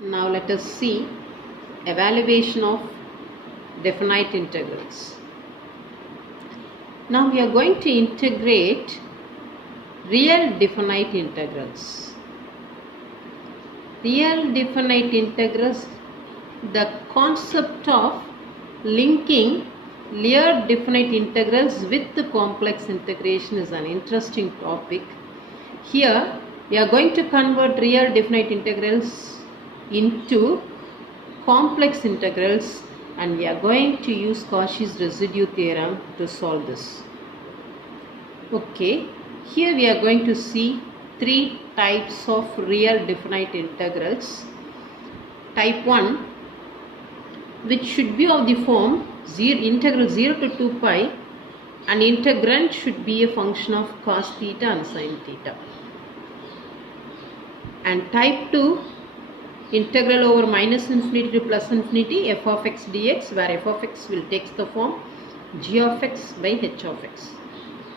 Now let us see evaluation of definite integrals. Now we are going to integrate real definite integrals. Real definite integrals, the concept of linking real definite integrals with the complex integration is an interesting topic. Here we are going to convert real definite integrals into complex integrals, and we are going to use Cauchy's residue theorem to solve this. Okay, here we are going to see three types of real definite integrals. Type 1, which should be of the form integral 0 to 2 pi, and integrand should be a function of cos theta and sin theta. And type 2, integral over minus infinity to plus infinity f of x dx, where f of x will take the form g of x by h of x.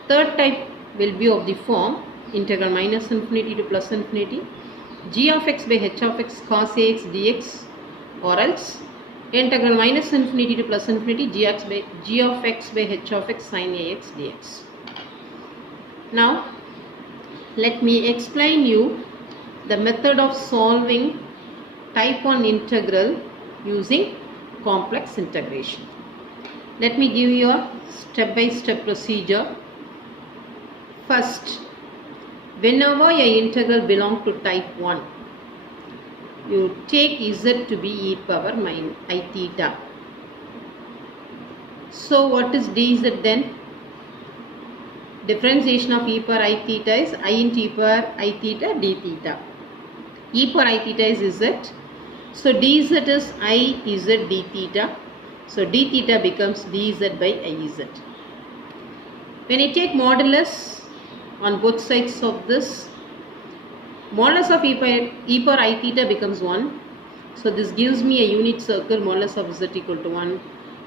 Third type will be of the form integral minus infinity to plus infinity g of x by h of x cos ax dx, or else integral minus infinity to plus infinity g of x by h of x sin ax dx. Now let me explain you the method of solving type 1 integral using complex integration. Let me give you a step-by-step procedure. First, whenever your integral belongs to type 1, you take z to be e power minus I theta. So what is dz then? Differentiation of e power I theta is I into e power I theta d theta. E power I theta is z. So dz is I z d theta. So d theta becomes dz by iz. When you take modulus on both sides of this, modulus of e power I theta becomes 1. So this gives me a unit circle modulus of z equal to 1,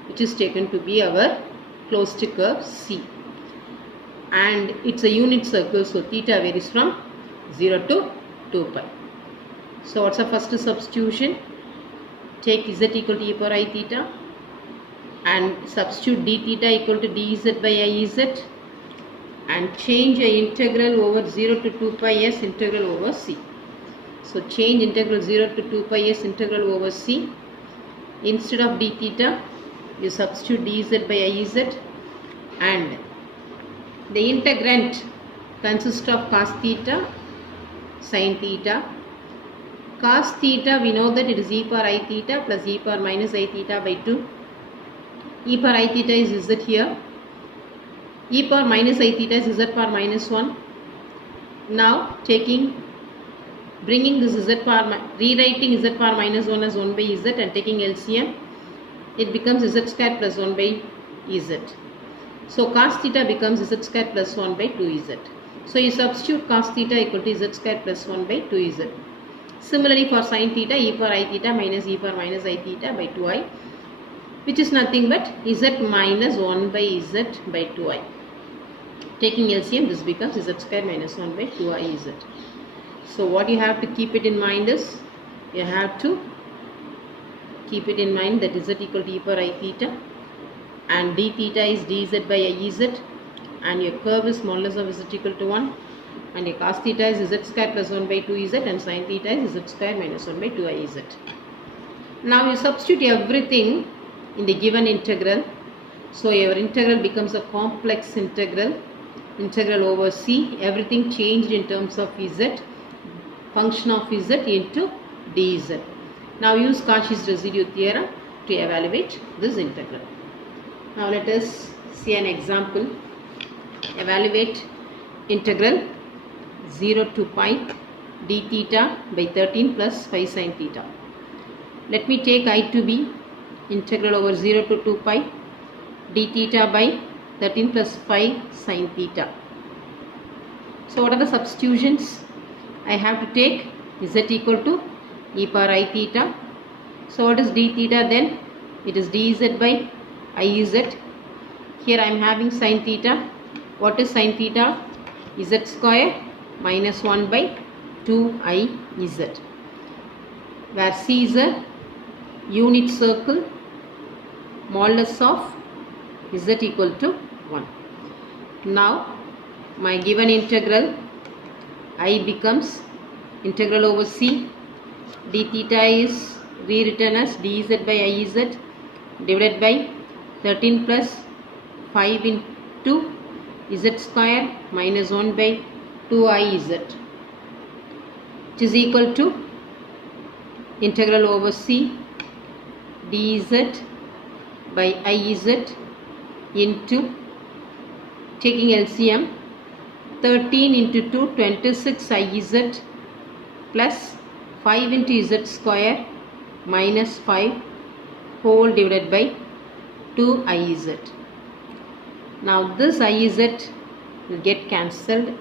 which is taken to be our closed curve C. And it's a unit circle, so theta varies from 0 to 2 pi. So what's the first substitution? Take z equal to e power I theta and substitute d theta equal to dz by iz, and change a integral over 0 to 2 pi s integral over c. So change integral 0 to 2 pi s integral over c. Instead of d theta, you substitute dz by iz, and the integrand consists of cos theta, sin theta. Cos theta, we know that it is e power I theta plus e power minus I theta by 2. E power I theta is z here. E power minus I theta is z power minus 1. Now bringing this rewriting z power minus 1 as 1 by z and taking LCM, it becomes z square plus 1 by z. So cos theta becomes z square plus 1 by 2z. So you substitute cos theta equal to z square plus 1 by 2z. Similarly for sin theta, e power I theta minus e power minus I theta by 2i, which is nothing but z minus 1 by z by 2i. Taking LCM, this becomes z square minus 1 by 2i z. So what you have to keep it in mind is, you have to keep it in mind that z equal to e power I theta, and d theta is dz by iz, and your curve is modulus of z equal to 1, and your cos theta is z square plus 1 by 2z, and sin theta is z square minus 1 by 2iz. Now you substitute everything in the given integral. So your integral becomes a complex integral over c, everything changed in terms of z, function of z into dz. Now use Cauchy's residue theorem to evaluate this integral. Now let us see an example. Evaluate integral 0 to pi d theta by 13 plus 5 sin theta. Let me take I to be integral over 0 to 2 pi d theta by 13 plus 5 sin theta. So what are the substitutions? I have to take z equal to e power I theta. So what is d theta then? It is dz by iz. Here I am having sin theta. What is sin theta? Z square minus 1 by 2iz. where C is a unit circle, modulus of Z equal to 1. Now my given integral I becomes integral over C. D theta is rewritten as dz by Iz divided by 13 plus 5 into Z square minus 1 by 2Iz, which is equal to integral over C dz by Iz into, taking LCM, 13 into 2, 26 Iz plus 5 into Z square minus 5 whole divided by 2 Iz. Now this Iz will get cancelled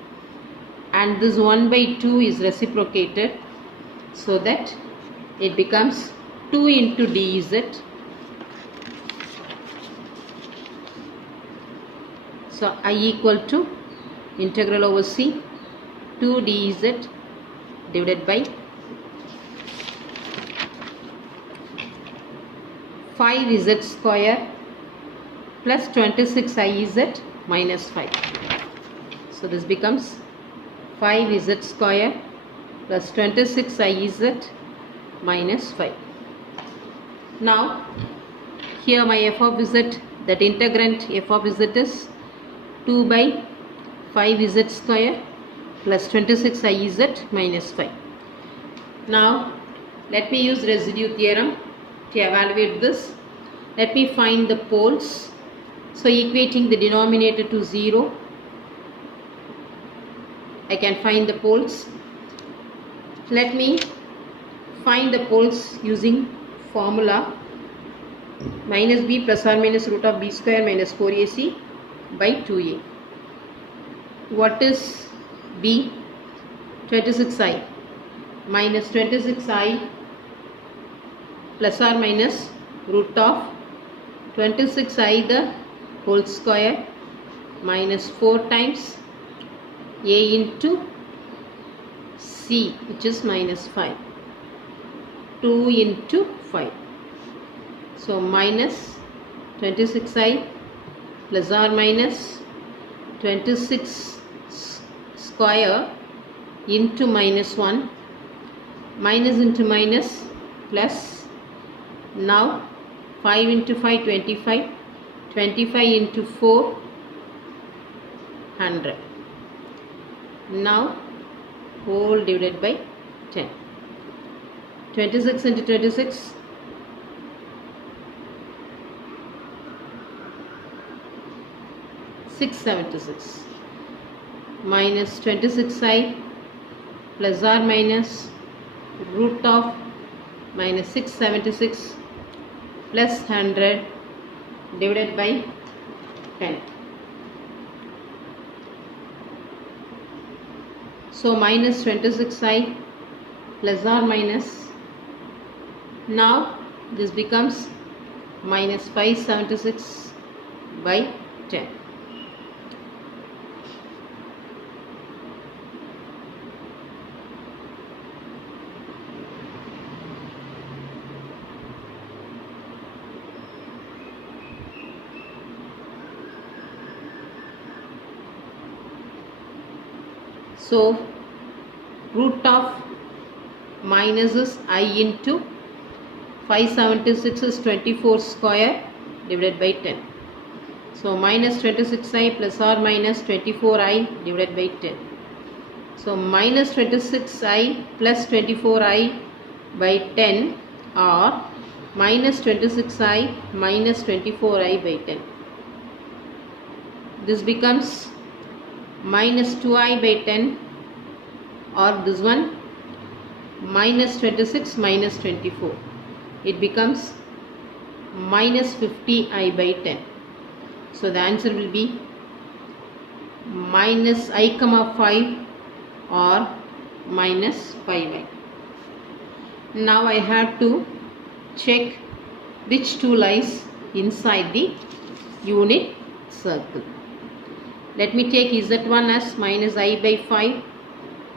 and this 1 by 2 is reciprocated, so that it becomes 2 into dz. So I equal to integral over C 2 dz divided by 5z square plus 26 Iz minus 5. So this becomes 5z square plus 26 Iz minus 5. Now here my f of z, that integrand f of z is 2 by 5z square plus 26 Iz minus 5. Now let me use residue theorem to evaluate this. Let me find the poles. So equating the denominator to 0, I can find the poles. Let me find the poles using formula minus b plus or minus root of b square minus 4ac by 2a. What is b? 26i minus 26i plus or minus root of 26i the whole square minus 4 times a into c, which is minus 5, 2 into 5. So minus 26i plus or minus 26 square into minus 1, minus into minus plus. Now 5 into 5 25, 25 into 4 100. Now whole divided by 10. 26 into 26 676 minus 26i plus or minus root of minus 676 plus 100 divided by 10. So minus 26i plus or minus, now this becomes minus 576 by 10. So root of minus is I into 576 is 24 square divided by 10. So minus 26i plus or minus 24i divided by 10. So minus 26i plus 24i by 10 or minus 26i minus 24i by 10. This becomes minus 2i by 10, or this one minus 26 minus 24. It becomes minus 50i by 10. So the answer will be minus I comma 5 or minus 5i. Now I have to check which two lies inside the unit circle. Let me take Z1 as minus I by 5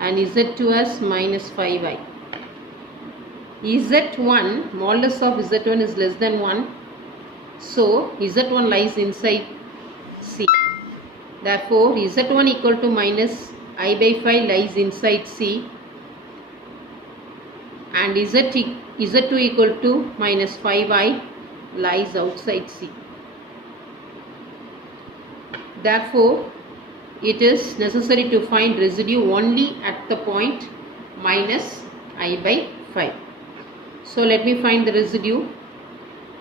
and Z2 as minus 5i. Z1, modulus of Z1 is less than 1. So Z1 lies inside C. Therefore, Z1 equal to minus I by 5 lies inside C. And Z2 equal to minus 5I lies outside C. Therefore, it is necessary to find residue only at the point minus I by 5. So let me find the residue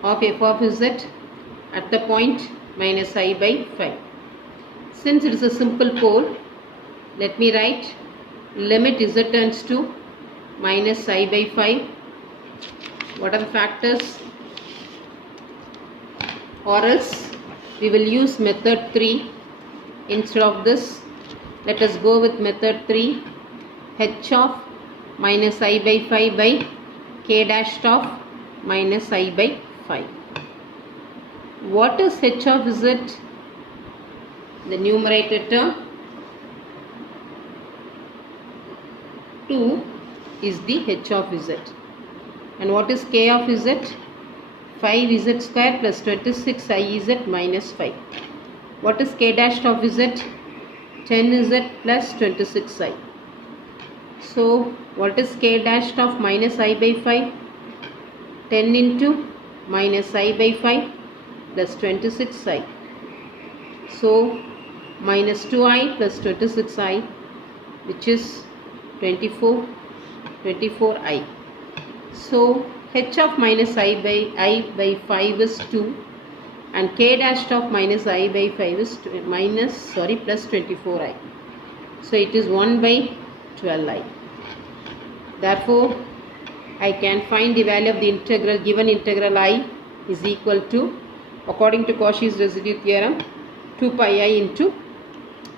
of f of z at the point minus I by 5. Since it is a simple pole, let me write limit z tends to minus I by 5. What are the factors? Or else we will use method 3. Instead of this, let us go with method 3. H of minus I by 5 by k dash of minus I by 5. What is h of z? The numerator term 2 is the h of z. And what is k of z? 5z square plus 26iz minus 5. What is k dash of z? 10z plus 26i. So what is k dash of minus I by 5? 10 into minus I by 5 plus 26i. So minus 2i plus 26i, which is 24i. So h of minus I by 5 is 2. And k dash of minus I by 5 is plus 24i. So it is 1 by 12i. Therefore, I can find the value of the integral, given integral I is equal to, according to Cauchy's residue theorem, 2 pi I into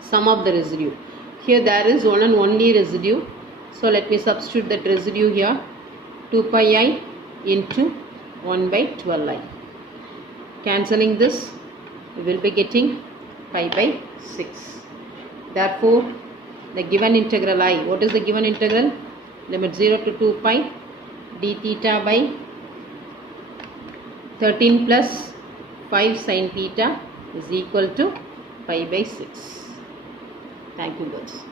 sum of the residue. Here there is one and only residue. So let me substitute that residue here. 2 pi I into 1 by 12i. Cancelling this, we will be getting pi by 6. Therefore, the given integral I, what is the given integral? Limit 0 to 2 pi d theta by 13 plus 5 sin theta is equal to pi by 6. Thank you, girls.